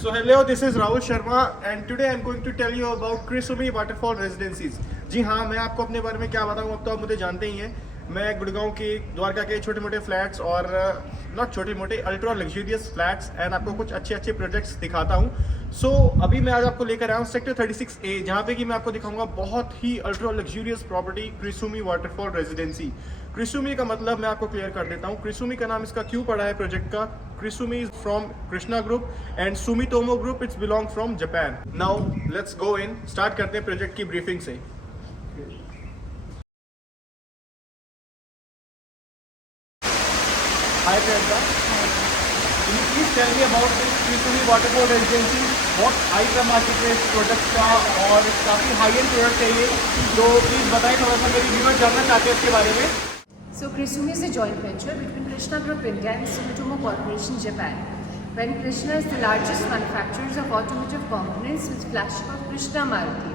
So hello, this is Rahul Sharma and today I'm going to tell you about Krisumi Waterfall Residencies. जी हाँ, मैं आपको अपने बारे में क्या बताऊँ, अब तो आप मुझे जानते ही हैं। मैं गुड़गांव के द्वारका के छोटे मोटे फ्लैट्स और नॉट छोटे मोटे अल्ट्रा लग्जूरियस फ्लैट्स एंड आपको कुछ अच्छे अच्छे प्रोजेक्ट्स दिखाता हूँ। अभी मैं आज आपको लेकर आया हूँ सेक्टर 36A, जहाँ पे कि मैं आपको दिखाऊंगा बहुत ही ultra luxurious property Krisumi Waterfall Residency. Krisumi का मतलब मैं आपको क्लियर कर देता हूँ। क्रिसुमी का नाम इसका क्यों पड़ा है प्रोजेक्ट का। Krisumi is from Krishna group and Sumitomo group, it's belong from Japan. Now let's go in, start करते हैं प्रोजेक्ट की ब्रीफिंग से। Hi Priyanka, can you please tell me about this Krisumi Waterfall Residency? बहुत high का market rate product का और काफ़ी high and product है ये, तो प्लीज़ बताएं थोड़ा सा, मेरी व्यूअर जानना चाहते हैं इसके बारे में। So Krisumi is a joint venture between Krishna Group India and Sumitomo Corporation Japan. When Krishna is the largest manufacturers of automotive components with flagship of Krishna Maruti,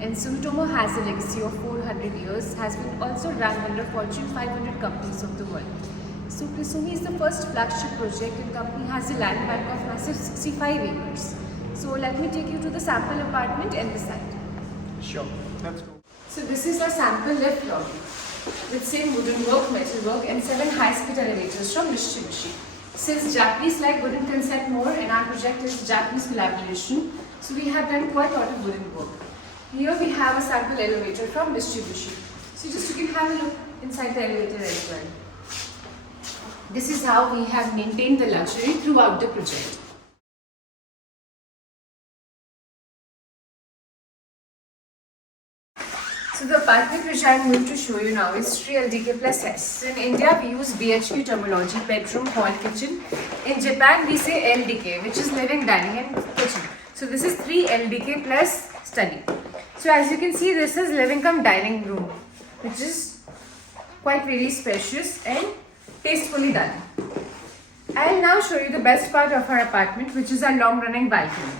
and Sumitomo has a legacy of 400 years, has been also ranked under Fortune 500 companies of the world. So Krisumi is the first flagship project and company has a land bank of massive 65 acres. So let me take you to the sample apartment and the site. Sure, let's go. So this is our sample lift lobby with same wooden work, metal work and 7 high-speed elevators from Mitsubishi. Since Japanese like wooden concept more and our project is Japanese collaboration, so we have done quite a lot of wooden work. Here we have a sample elevator from Mitsubishi. So just you can have a look inside the elevator as well. This is how we have maintained the luxury throughout the project. So the apartment which I am going to show you now is 3 LDK plus S. So in India we use BHQ terminology, bedroom, hall, kitchen. In Japan we say LDK, which is living, dining and kitchen. So this is 3 LDK plus study. So as you can see, this is living cum dining room, which is quite really spacious and tastefully done. I'll now show you the best part of our apartment, which is our long running balcony.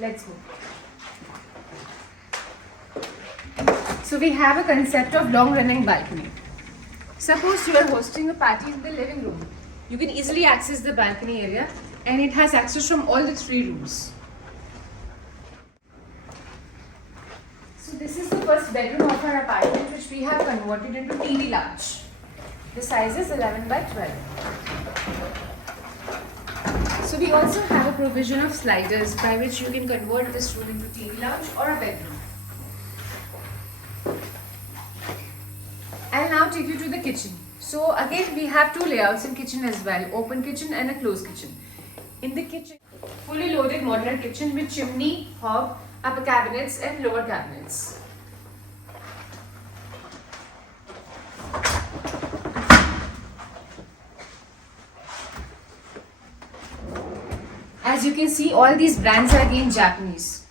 Let's go. So we have a concept of long running balcony. Suppose you are hosting a party in the living room. You can easily access the balcony area and it has access from all the 3 rooms. So this is the first bedroom of our apartment, which we have converted into TV lounge. The size is 11 by 12. So we also have a provision of sliders by which you can convert this room into TV lounge or a bedroom. I'll now take you to the kitchen. So again we have 2 layouts in kitchen as well, open kitchen and a closed kitchen. In the kitchen, fully loaded modular kitchen with chimney, hob, upper cabinets and lower cabinets. As you can see, all these brands are again Japanese,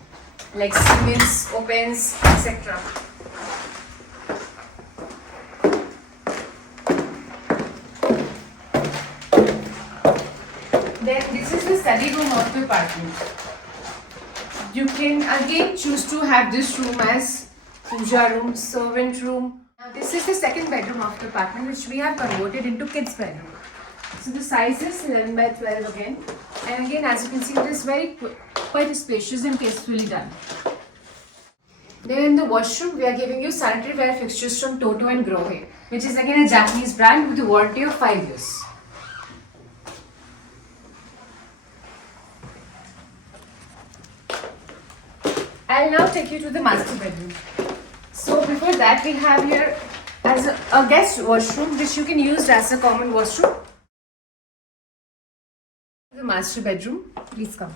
like Siemens, Opens, etc. Then this is the study room of the apartment. You can again choose to have this room as puja room, servant room. Now this is the second bedroom of the apartment, which we have converted into kids bedroom. So the size is 11 by 12 again. And again, as you can see, it is quite spacious and tastefully done. Then in the washroom, we are giving you sanitary ware fixtures from Toto and Grohe, which is again a Japanese brand with a warranty of 5 years. I'll now take you to the master bedroom. So before that, we have here as a guest washroom, which you can use as a common washroom. The master bedroom, please come.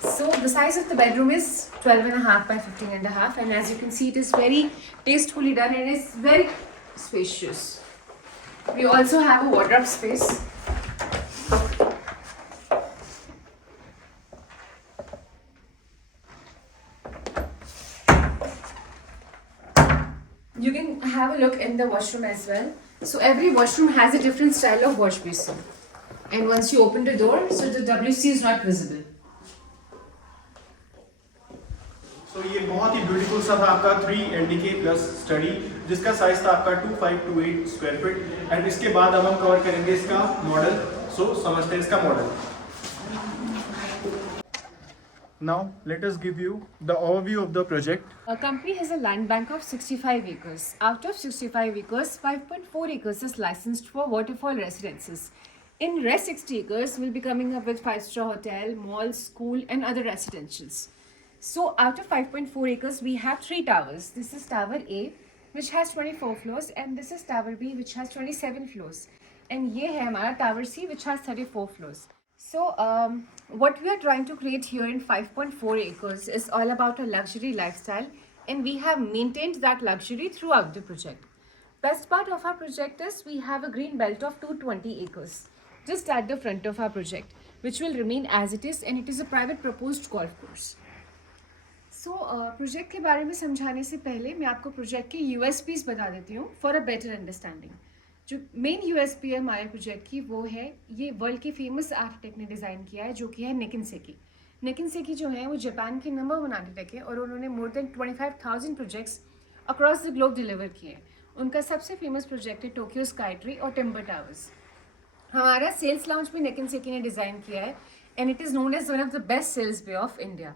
So the size of the bedroom is 12.5 by 15.5, and as you can see, it is very tastefully done and it's very spacious. We also have a wardrobe space. You can have a look in the washroom as well. So every washroom has a different style of wash basin. And once you open the door, so the WC is not visible. So ये बहुत ही beautiful सा था आपका 3 LDK plus study, जिसका size था आपका 2528 square feet. And इसके बाद अब हम कवर करेंगे इसका मॉडल। सो समझते हैं इसका model. Now let us give you the overview of the project. Our company has a land bank of 65 acres. Out of 65 acres, 5.4 acres is licensed for waterfall residences. In rest 60 acres, we'll be coming up with 5-star hotel, mall, school and other residentials. So out of 5.4 acres, we have 3 towers. This is Tower A, which has 24 floors, and this is Tower B, which has 27 floors. And ये है हमारा Tower C, which has 34 floors. So what we are trying to create here in 5.4 acres is all about a luxury lifestyle, and we have maintained that luxury throughout the project. Best part of our project is we have a green belt of 220 acres just at the front of our project, which will remain as it is, and it is a private proposed golf course. So project के बारे में समझाने से पहले मैं आपको project के USPs बता देती हूँ फॉर अ बेटर अंडरस्टैंडिंग. जो मेन USP है हमारे प्रोजेक्ट की वो है, ये वर्ल्ड के फेमस आर्किटेक्ट ने डिज़ाइन किया है, जो कि है निकिन सेकी. निकिन सेकी जो है वो जापान के नंबर 1 आर्किटेक्ट है, और उन्होंने more than 25,000 projects across the globe deliver किए हैं. उनका सबसे फेमस प्रोजेक्ट है टोक्यो स्काई ट्री और टिम्बर टावर्स. हमारा सेल्स लाउंज भी निकिन सेकी ने डिज़ाइन किया है, and it is known as one of the best sales bay of India.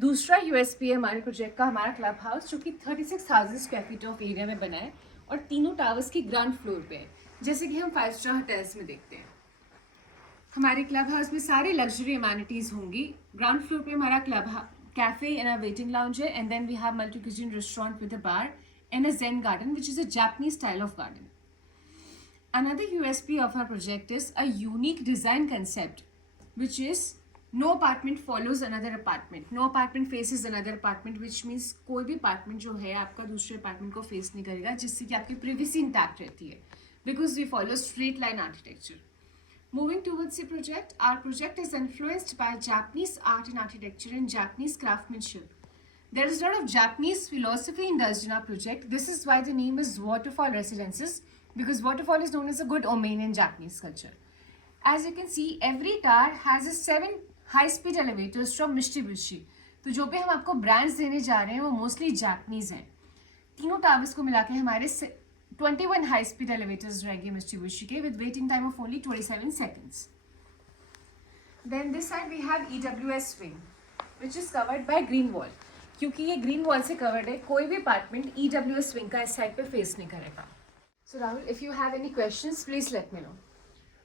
दूसरा USP है हमारे प्रोजेक्ट का हमारा क्लब हाउस, जो कि 36,000 स्क्वायर फीट ऑफ एरिया में बना है और तीनों टावर्स की ग्राउंड फ्लोर पे है, जैसे कि हम 5-स्टार होटल्स में देखते हैं. हमारे क्लब हाउस में सारे लग्जरी अमेनिटीज़ होंगी. ग्राउंड फ्लोर पे हमारा club cafe and a waiting lounge है, and then we have multi kitchen restaurant with a bar and a zen garden, which is a Japanese style of garden. Another USP of our project is a unique design concept, which is no apartment follows another apartment, no apartment faces another apartment, which means कोई भी apartment जो है आपका दूसरे apartment को face नहीं करेगा, जिससे कि आपकी privacy intact रहती है, because we follow straight line architecture. Moving towards the project, our project is influenced by Japanese art and architecture and Japanese craftsmanship. There is a lot of Japanese philosophy indulged in our project. This is why the name is Waterfall Residences, because waterfall is known as a good omen in Japanese culture. As you can see, every tower has a 7 high speed elevators from Mitsubishi. तो जो भी हम आपको brands देने जा रहे हैं वो मोस्टली जापानीज हैं. तीनों टावर्स को मिला के हमारे 21 हाई स्पीड एलिवेटर्स रहेंगे मित्सुबिशी के, with waiting time of only 27 seconds. Then this side we have EWS wing, which is covered by green wall. क्योंकि ये ग्रीन वॉल से कवर्ड है, कोई भी अपार्टमेंट EWS विंग का इस साइड पे फेस नहीं करेगा. So Rahul, if you have any questions please let me know.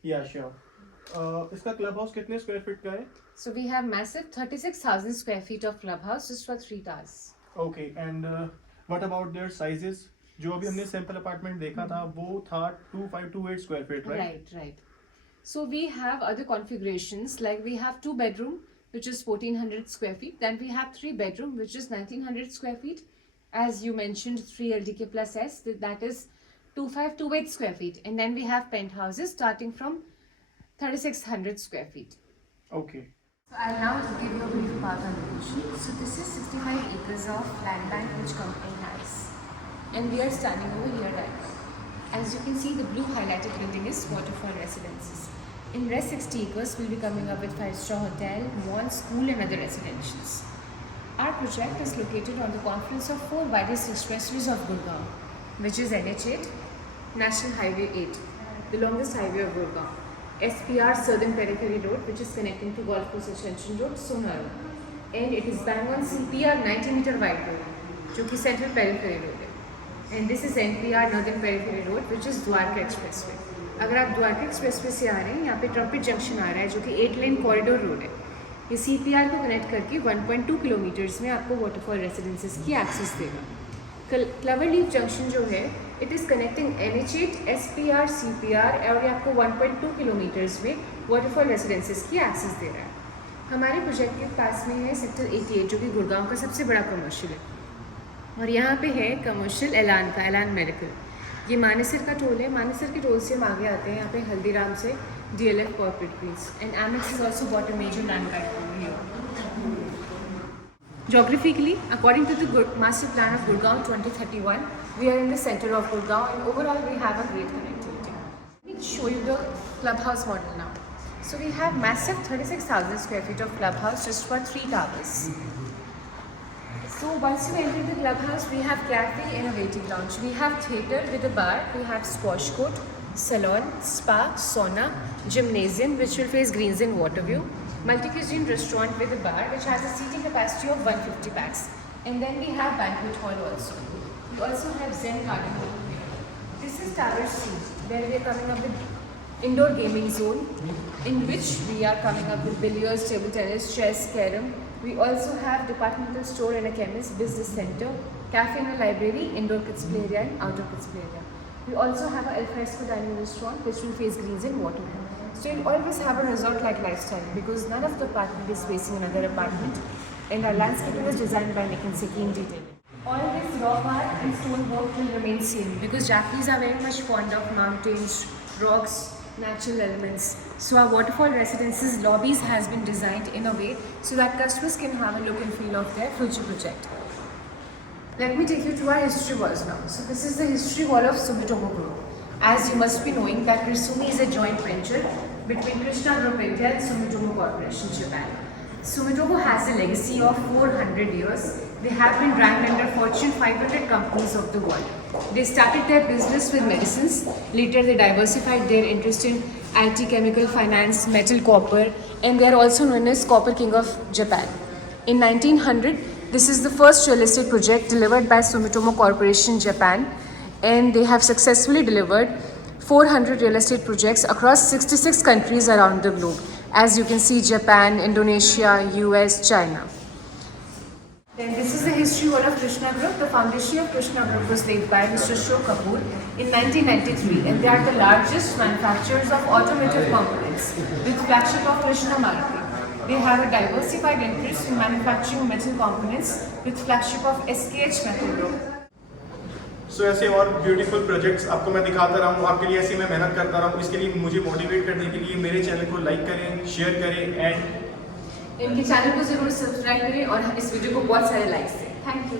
Yeah sure. इसका क्लब हाउस कितने स्क्वायर फीट का है? So we have massive 36,000 square feet of clubhouse just for 3 towers. Okay, and what about their sizes? जो अभी हमने sample apartment देखा था वो था 2528 square feet, right? Right. So we have other configurations, like we have 2 bedroom which is 1400 square feet. Then we have 3 bedroom which is 1900 square feet. As you mentioned, 3 LDK plus S, that is 2528 square feet. And then we have penthouses starting from 3600 square feet. Okay. So I'll now give you a brief about our location. So this is 65 acres of land bank which company has, and we are standing over here right now. As you can see, the blue highlighted building is Waterfall Residences. In rest 60 acres, we'll be coming up with 5-star hotel, mall, school and other residentials. Our project is located on the confluence of 4 widest expressways of Gurgaon, which is NH8, National Highway 8, the longest highway of Gurgaon. SPR Southern Periphery Road, which is connecting to Golf Course Extension Road, Sohna Road, and it is bang on CPR 90-meter wide road, जो कि Central Periphery Road है, and this is NPR Northern Periphery Road, which is Dwarka Expressway. अगर आप Dwarka Expressway से आ रहे हैं, यहाँ पे ट्रम्पिट जंक्शन आ रहा है, जो कि 8-लेन कॉरिडोर रोड है. ये CPR को कनेक्ट करके 1.2 किलोमीटर्स में आपको वाटरफॉल रेसिडेंसेस की एक्सेस देगा. क्लवर लीफ जंक्शन जो है, it is connecting NH8, SPR, CPR, और ये आपको 1.2 किलोमीटर्स में वाटरफॉल रेसिडेंसेस की एक्सेस दे रहा है. हमारे प्रोजेक्ट के पास में है सेक्टर 88, जो कि गुड़गांव का सबसे बड़ा कमर्शियल है, और यहाँ पे है कमर्शियल एलान का, एलान मेडिकल. ये मानेसर का टोल है. मानेसर के टोल से हम आगे आते हैं यहाँ पे हल्दीराम से DLF corporate place, and Amex has also bought a major land bank here. Geographically, according to the master plan of Gurgaon 2031, we are in the center of Gurgaon, and overall we have a great connectivity. Let me show you the clubhouse model now. So we have massive 36,000 square feet of clubhouse just for 3 towers. So once you enter the clubhouse, we have cafe and a waiting lounge. We have theatre with a bar. We have squash court, salon, spa, sauna, gymnasium, which will face greens and water view. multi-cuisine restaurant with a bar which has a seating capacity of 150 packs. And then we have banquet hall also. We also have Zen garden over here. This is Tower C, where we are coming up with indoor gaming zone, in which we are coming up with billiards, table tennis, chess, carom. We also have departmental store and a chemist, business center, cafe and a library, indoor kids play area and outdoor kids play area. We also have a al fresco dining restaurant which will face greens and water. So you'll always have a resort-like lifestyle because none of the apartment is facing another apartment, and our landscaping is designed by Nikken Seki in detail. All this rock art and stone work will remain same because Japanese are very much fond of mountains, rocks, natural elements. So our waterfall residences lobbies has been designed in a way so that customers can have a look and feel of their future project. Let me take you to our history walls now. So this is the history wall of Sumitomo Group. As you must be knowing that Risumi is a joint venture between Krishna Group India and Sumitomo Corporation Japan. Sumitomo has a legacy of 400 years. They have been ranked under Fortune 500 companies of the world. They started their business with medicines. Later they diversified their interest in IT, chemical, finance, metal, copper, and they are also known as Copper King of Japan. In 1900, this is the first real estate project delivered by Sumitomo Corporation Japan, and they have successfully delivered 400 real estate projects across 66 countries around the globe. As you can see, Japan, Indonesia, US, China. Then this is the history wall of Krishna Group. The foundation of Krishna Group was laid by Mr. Ashok Kapoor in 1993, and they are the largest manufacturers of automotive components with flagship of Krishna Maruti. They have a diversified interest in manufacturing metal components with flagship of SKH Metal Group. सो ऐसे और beautiful projects आपको मैं दिखाता रहा हूँ, आपके लिए ऐसे मैं मेहनत करता रहा हूँ। इसके लिए मुझे मोटिवेट करने के लिए मेरे चैनल को लाइक करें, शेयर करें एंड इनके चैनल को जरूर सब्सक्राइब करें और इस वीडियो को बहुत सारे लाइक्स दें। Thank you.